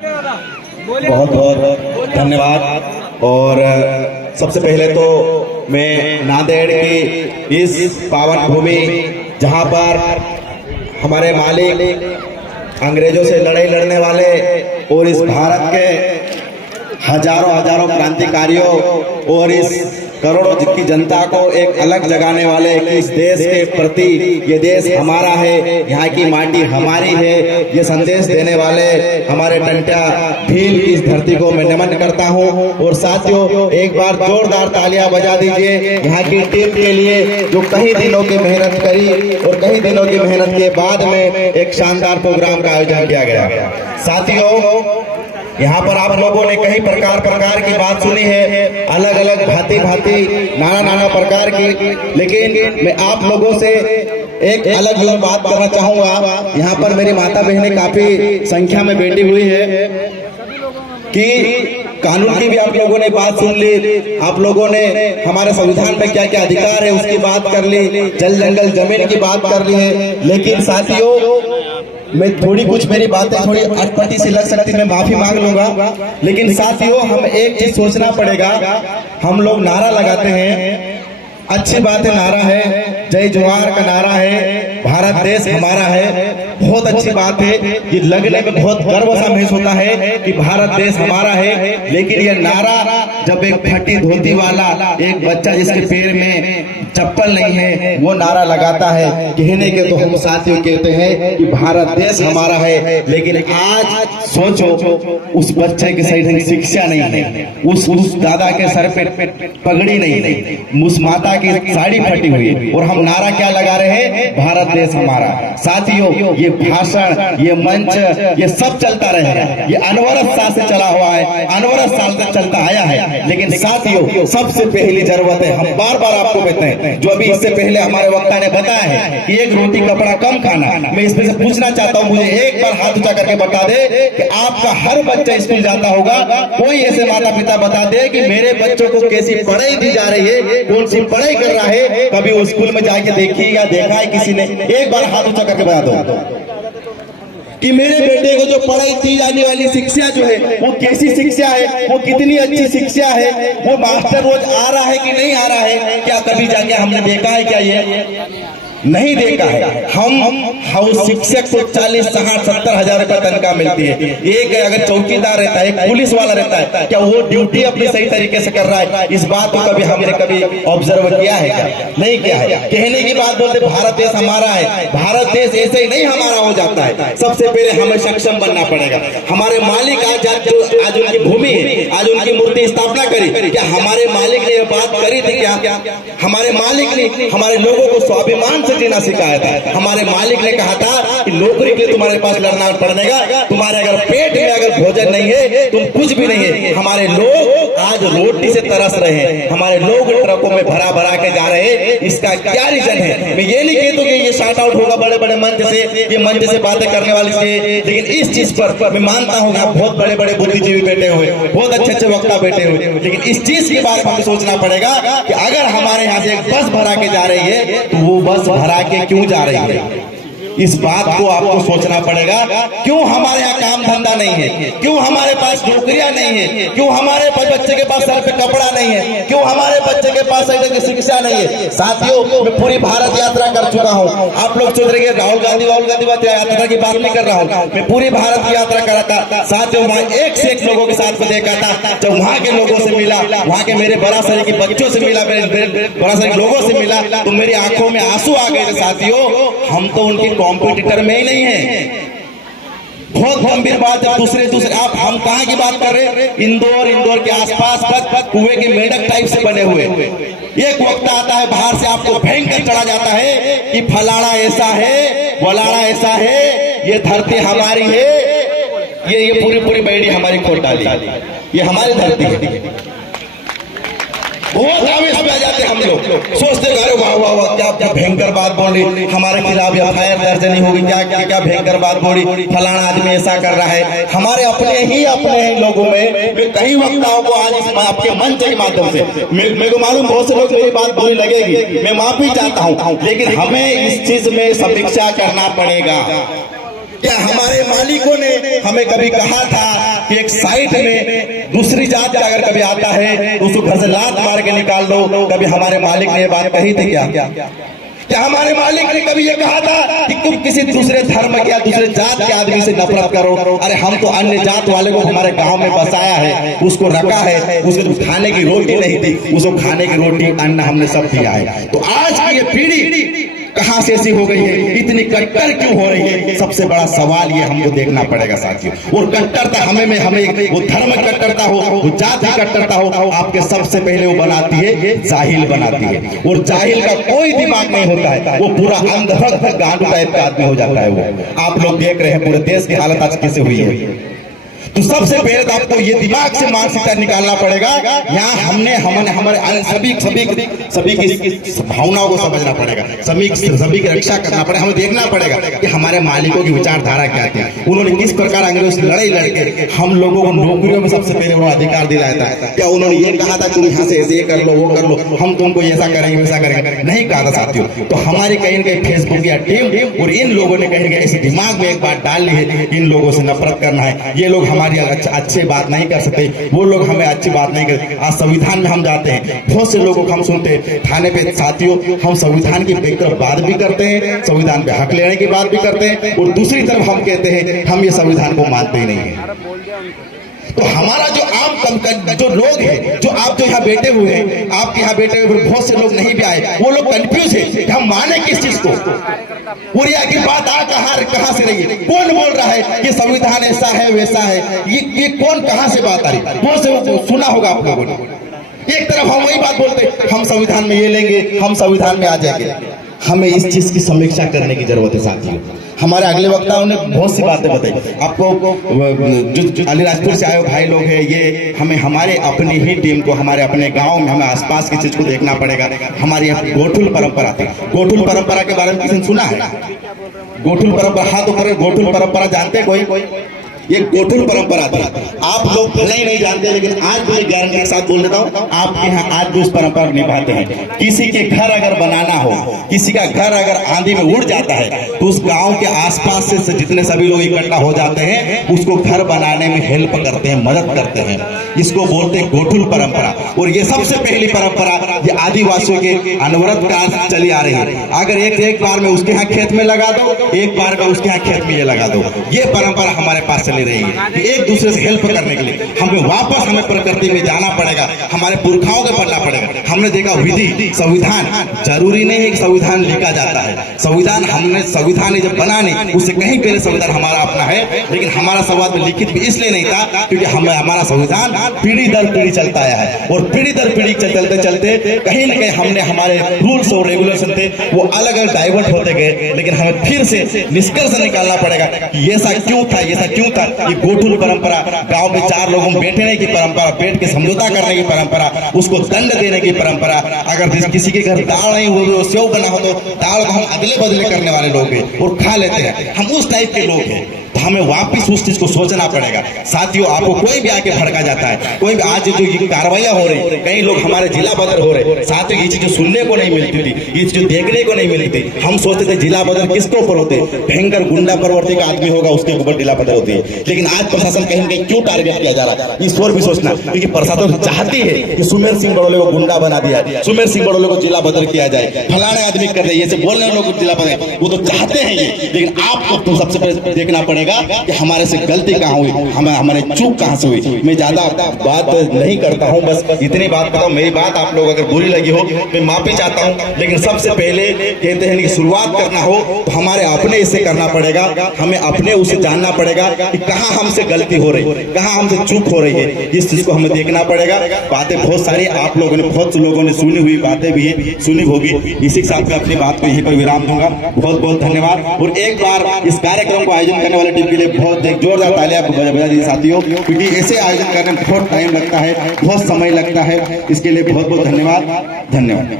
बहुत बहुत धन्यवाद। और सबसे पहले तो मैं नांदेड़ की इस पावन भूमि जहां पर हमारे मालिक अंग्रेजों से लड़ाई लड़ने वाले और इस भारत के हजारों हजारों क्रांतिकारियों और इस करोड़ों की जनता को एक अलग जगाने वाले कि इस देश के प्रति ये देश हमारा है, यहाँ की माटी हमारी है, ये संदेश देने वाले हमारे टंटा भील की इस धरती को मैं नमन करता हूँ। और साथियों, एक बार जोरदार तालियां बजा दीजिए यहाँ की टीम के लिए जो कई दिनों की मेहनत करी और कई दिनों की मेहनत के बाद में एक शानदार प्रोग्राम का आयोजन किया गया। साथियों, यहाँ पर आप लोगों ने कई प्रकार की बात सुनी है, अलग अलग भांति नाना प्रकार की, लेकिन मैं आप लोगों से एक अलग बात करना चाहूंगा। यहाँ पर मेरी माता बहनें काफी संख्या में बैठी हुई है कि कानून की भी आप लोगों ने बात सुन ली, आप लोगों ने हमारे संविधान में क्या क्या अधिकार है उसकी बात कर ली, जल जंगल जमीन की बात कर ली है। लेकिन साथियों, मैं थोड़ी कुछ मेरी बातें थोड़ी अटपटी सी लग सकती, मैं माफी मांग लूंगा। लेकिन साथियों, हम एक चीज सोचना पड़ेगा। हम लोग नारा लगाते हैं, अच्छी बात है, नारा है, जय जोहार का नारा है, भारत देश हमारा है, बहुत अच्छी बात है। ये लगने में बहुत गर्व सा महसूस होता है कि भारत देश हमारा है। लेकिन ये नारा जब एक फटी धोती वाला एक बच्चा जिसके पैर में चप्पल नहीं है वो नारा लगाता है, कहने के तो हम साथियों कहते हैं कि भारत देश हमारा है। लेकिन आज सोचो, उस बच्चे के सही शिक्षा नहीं है, उस दादा के सर पे पगड़ी नहीं है, उस माता की साड़ी फटी हुई है, और हम नारा क्या लगा रहे हैं, भारत देश हमारा। साथियों, ये भाषण, ये मंच, ये सब चलता रहेगा, ये अनवरत साल से चला हुआ है, अनवरत साल तक चलता आया है। लेकिन साथियों, सबसे पहली जरूरत है, हम बार बार आपको कहते हैं, जो अभी इससे पहले हमारे वक्ता ने बताया है कि एक रोटी कपड़ा कम खाना, मैं इसमें से पूछना चाहता हूँ, मुझे एक बार हाथ ऊंचा करके बता दे कि आपका हर बच्चा स्कूल जाता होगा, कोई ऐसे माता पिता बता दे कि मेरे बच्चों को कैसी पढ़ाई दी जा रही है, कौन सी पढ़ाई कर रहा है, कभी वो स्कूल में जाके देखी या देखा है किसी ने? एक बार हाथ ऊंचा करके बता दो कि मेरे बेटे को जो पढ़ाई दी जाने वाली शिक्षा जो है वो कैसी शिक्षा है, वो कितनी अच्छी शिक्षा है, वो मास्टर रोज आ रहा है कि नहीं आ रहा है, क्या कभी जाके हमने देखा है? क्या ये नहीं देखा है। हम शिक्षक को 40-60-70 हजार रुपया तनख्वाह मिलती है। एक अगर चौकीदार रहता है, एक पुलिस वाला रहता है, क्या वो ड्यूटी अपनी सही तरीके से कर रहा है? इस बात को कभी हमने कभी ऑब्जर्व किया है? क्या नहीं किया है। कहने की बात बोलते भारत देश हमारा है, भारत देश ऐसे ही नहीं हमारा हो जाता है। सबसे पहले हमें सक्षम बनना पड़ेगा। हमारे मालिक आज उनकी भूमि है, आज उनकी मूर्ति स्थापना करी, क्या हमारे मालिक ने यह बात करी थी? क्या हमारे मालिक ने हमारे लोगों को स्वाभिमान जीना सिखाया था? हमारे मालिक ने कहा था कि नौकरी के लिए तुम्हारे पास लड़ना पड़ेगा, तुम्हारे अगर पेट में अगर भोजन नहीं है तुम कुछ भी नहीं है। हमारे लोग आज रोटी से तरस रहे हैं, हमारे लोग ट्रकों में भरा के जा रहे हैं। इसका क्या रीजन है? मैं ये नहीं कहता कि ये शार्ट आउट होगा बड़े बड़े मंच से, ये मंच से बातें करने वाली से, लेकिन इस चीज पर मैं मानता हूँ आप बहुत बड़े बड़े बुद्धिजीवी बैठे हुए, बहुत अच्छे वक्ता बैठे हुए, लेकिन इस चीज के बारे में हमें सोचना पड़ेगा कि अगर हमारे यहाँ से एक बस भरा के जा रही है तो वो बस भरा के क्यों जा रही है? इस बात को आपको सोचना पड़ेगा। क्यों हमारे यहाँ काम धंधा नहीं है? क्यों हमारे पास नौकरियां नहीं है? क्यों हमारे बच्चे के पास सर पे कपड़ा नहीं है? क्यों हमारे बच्चे के पास सही शिक्षा नहीं है? साथियों, मैं पूरी भारत यात्रा कर चुका हूँ। आप लोग सोच रहे राहुल गांधी यात्रा की बात नहीं कर रहा हूँ, मैं पूरी भारत की यात्रा करा था। साथियों, वहाँ एक से एक लोगों के साथ में देखा था। जब वहाँ के लोगों से मिला, वहाँ के मेरे बरासरी के बच्चों से मिला, मेरे बरासरी लोगों से मिला, तो मेरी आंखों में आंसू आ गए थे। साथियों, हम तो उनकी कॉम्पिटिटर में ही नहीं है। बहुत गंभीर बात है। दूसरे आप हम कहाँ की बात कर रहे हैं? इंदौर के आसपास तक कुएं के मेंढक टाइप से बने हुए। एक वक्त आता है बाहर से आपको भयंकर चढ़ा जाता है कि फलाना ऐसा है, फलाना ऐसा है, ये धरती हमारी है, ये पूरी बैठी हमारी खोट डाली, ये हमारी धरती है। बहुत आवेश में आ जाते हम लोग, सोचते अरे वाह वाह वाह क्या भयंकर बात बोली, हमारे खिलाफ एफआईआर दर्ज नहीं होगी, क्या भयंकर बात बोली, फलाना आदमी ऐसा कर रहा है। हमारे अपने लोगों में कई वक्ताओं को आज आपके मंच के माध्यम से मेरे को मालूम बहुत से लोग मेरी बात बुरी लगेगी, मैं माफी चाहता हूँ, लेकिन हमें इस चीज में समीक्षा करना पड़ेगा। क्या हमारे मालिकों ने हमें कभी कहा था कि एक साइड में दूसरी जात का अगर कभी आता है तो उसको घर से लात मार के निकाल दो। कभी हमारे मालिक ने ये बात कही थी क्या हमारे मालिक ने कभी ये कहा था कि तुम किसी दूसरे धर्म के या दूसरे जात के आदमी से नफरत करो? अरे हम तो अन्य जात वाले को हमारे गांव में बसाया है, उसको रखा है, उसको खाने की रोटी नहीं थी, उसको खाने की रोटी अन्न हमने सब दिया है। तो आज की ये पीढ़ी कहां से ऐसी हो गई है, इतनी कट्टर क्यों हो रही है? सबसे बड़ा सवाल ये हमको देखना पड़ेगा साथियों। और कट्टरता हमें वो धर्म कट्टरता हो, वो जाति कट्टरता हो, आपके सबसे पहले वो बनाती है जाहिल बनाती है। और जाहिल का कोई दिमाग नहीं होता है, वो पूरा अंधभक्त गांडू टाइप का आदमी हो जाता है। वो आप लोग देख रहे हैं पूरे देश की हालत आज कैसे हुई है। तो सबसे पहले तो आपको ये दिमाग से मानसिकता निकालना पड़ेगा। यहाँ हमारे सभी की भावनाओं को समझना पड़ेगा, सभी की रक्षा करना पड़ेगा। हमें देखना पड़ेगा कि हमारे मालिकों की विचारधारा क्या थी, उन्होंने किस प्रकार अंग्रेजों से लड़ाई लड़के हम लोगों को नौकरियों में सबसे पहले उन्होंने अधिकार दिलाया था। क्या उन्होंने ये कहा था तुम यहाँ से ऐसे ये कर लो, वो कर लो, हम तुमको ऐसा करेंगे वैसा करेंगे? नहीं कहा था साथियों। तो हमारी कहीं न कहीं फेसबुक या टीम और इन लोगों ने कहीं न कहीं ऐसे दिमाग में एक बात डाल ली है, इन लोगों से नफरत करना है। ये लोग हमारी अच्छी बात नहीं कर सकते, वो लोग हमें अच्छी बात नहीं कर। आज संविधान में हम जाते हैं, बहुत से लोगों को हम सुनते हैं थाने पे साथियों, हम संविधान की बेहतर बात भी करते हैं, संविधान पे हक लेने की बात भी करते हैं, और दूसरी तरफ हम कहते हैं हम ये संविधान को मानते ही नहीं है। तो हमारा जो आम जो लोग हैं, जो आप जो यहाँ बैठे हुए हैं, आपके यहाँ बैठे हुए बहुत से लोग नहीं भी आए, वो लोग कंफ्यूज है कि हम माने किस चीज को। और ये आखिर बात कहाँ से रही है? कौन बोल रहा है कि संविधान ऐसा है वैसा है? ये कौन कहाँ से बात आ रही? बहुत से सुना होगा आप लोगों ने। एक तरफ हम वही बात बोलते हम संविधान में ये लेंगे, हम संविधान में आ जाएंगे। हमें इस चीज की समीक्षा करने की जरूरत है साथियों। हमारे अगले वक्ताओं ने बहुत सी बातें बताई आपको। जो अलीराजपुर से आए भाई लोग हैं, ये हमें हमारे अपनी ही टीम को, हमारे अपने गांव में हमें आसपास की चीज को देखना पड़ेगा। हमारी यहाँ गोठुल परंपरा थी। गोठुल परंपरा के बारे में किसी ने सुना है? गोठुल परंपरा, हाँ तो करें। गोठुल परंपरा जानते हैं कोई? ये गोठुल परंपरा थी। आप लोग भले ही नहीं जानते, लेकिन आज भी गारंटी के साथ बोल देता हूँ, आपके यहाँ आज भी उस परंपरा को निभाते हैं। किसी के घर अगर बनाना हो, किसी का घर अगर आंधी में उड़ जाता है, तो उस गांव के आसपास से जितने सभी लोग इकट्ठा हो जाते हैं, उसको घर बनाने में हेल्प करते हैं, मदद करते हैं। इसको बोलते हैं गोठुल परंपरा। और ये सबसे पहली परंपरा ये आदिवासियों के अनवरत काल चली आ रही है। अगर एक बार में उसके यहाँ खेत में लगा दो, एक बार में उसके यहाँ खेत में ये लगा दो, ये परंपरा हमारे पास चली रही है कि एक दूसरे से हेल्प करने के लिए हमें प्रकृति में जाना पड़ेगा, हमारे पुरखाओं के पढ़ना पड़ेगा। हमने देखा विधि, संविधान जरूरी नहीं है कि संविधान लिखा जाता है। संविधान जब बना नहीं, उससे कहीं पहले संविधान हमारा अपना है, लेकिन हमारा संविधान में लिखित भी इसलिए नहीं था क्योंकि हमारा संविधान पीढ़ी दर पीढ़ी चलता आया है। और पीढ़ी दर पीढ़ी चलते चलते कहीं न कहीं हमने हमारे रूल्स और रेगुलेशन थे वो अलग अलग डाइवर्ट होते गए। लेकिन हमें फिर से निष्कर्ष निकालना पड़ेगा कि ऐसा क्यों था, ऐसा क्यों था। ये गोठुल परंपरा, गांव में चार लोगों में बैठने की परंपरा, बैठ के समझौता करने की परंपरा, उसको दंड देने की परंपरा। अगर किसी के घर दाल नहीं हो, सेव बना हो, तो दाल को हम अदले बदले करने वाले लोग हैं और खा लेते हैं। हम उस टाइप के लोग हैं। तो हमें वापस उस चीज को सोचना पड़ेगा साथियों। आपको कोई भी आके भड़का जाता है, कोई भी आज जो ये कार्रवाइयां हो रही, कई लोग हमारे जिला बदर हो रहे, साथियों ये चीज सुनने को नहीं मिलती थी, ये चीज देखने को नहीं मिलती थी। हम सोचते थे जिला बदर किसके ऊपर होते, भयंकर गुंडा प्रवृत्ति का आदमी होगा उसके ऊपर जिला बदर होती है। लेकिन आज प्रशासन कहीं कहीं क्यों टारगेट किया जा रहा है, इस ओर भी सोचना, क्योंकि प्रशासन चाहती है कि सुमेर सिंह बड़ोले को गुंडा बना दिया, सुमेर सिंह बड़ोले को जिला बदर किया जाए, फलाने आदमी कर रहे, ये बोलने लोग जिला बदर, वो तो चाहते हैं ये। लेकिन आपको तो सबसे पहले देखना पड़ेगा कि हमारे से गलती कहाँ हुई, हमारे चूक कहाँ से हुई। मैं ज्यादा बात नहीं करता हूँ, बस इतनी बात करता हूँ। मेरी बात आप लोग अगर बुरी लगी हो मैं माफी चाहता हूँ। लेकिन सबसे पहले कहते हैं कि शुरुआत करना हो तो हमारे अपने इससे करना पड़ेगा, हमें अपने उसे जानना पड़ेगा कि कहाँ हमसे गलती हो रही, कहाँ हमसे चूक हो रही है। इस चीज को हमें देखना पड़ेगा। बातें बहुत सारी आप लोगों ने, बहुत से लोगों ने सुनी हुई बातें भी है, सुनी होगी। इसी के साथ मैं अपनी बात को यहीं पर विराम दूंगा। बहुत बहुत धन्यवाद। और एक बार इस कार्यक्रम को आयोजन करने वाले टीम के लिए बहुत जोरदार तालियां बजा दीजिए साथियों, क्योंकि ऐसे आयोजन करने में बहुत टाइम लगता है, बहुत समय लगता है। इसके लिए बहुत बहुत धन्यवाद।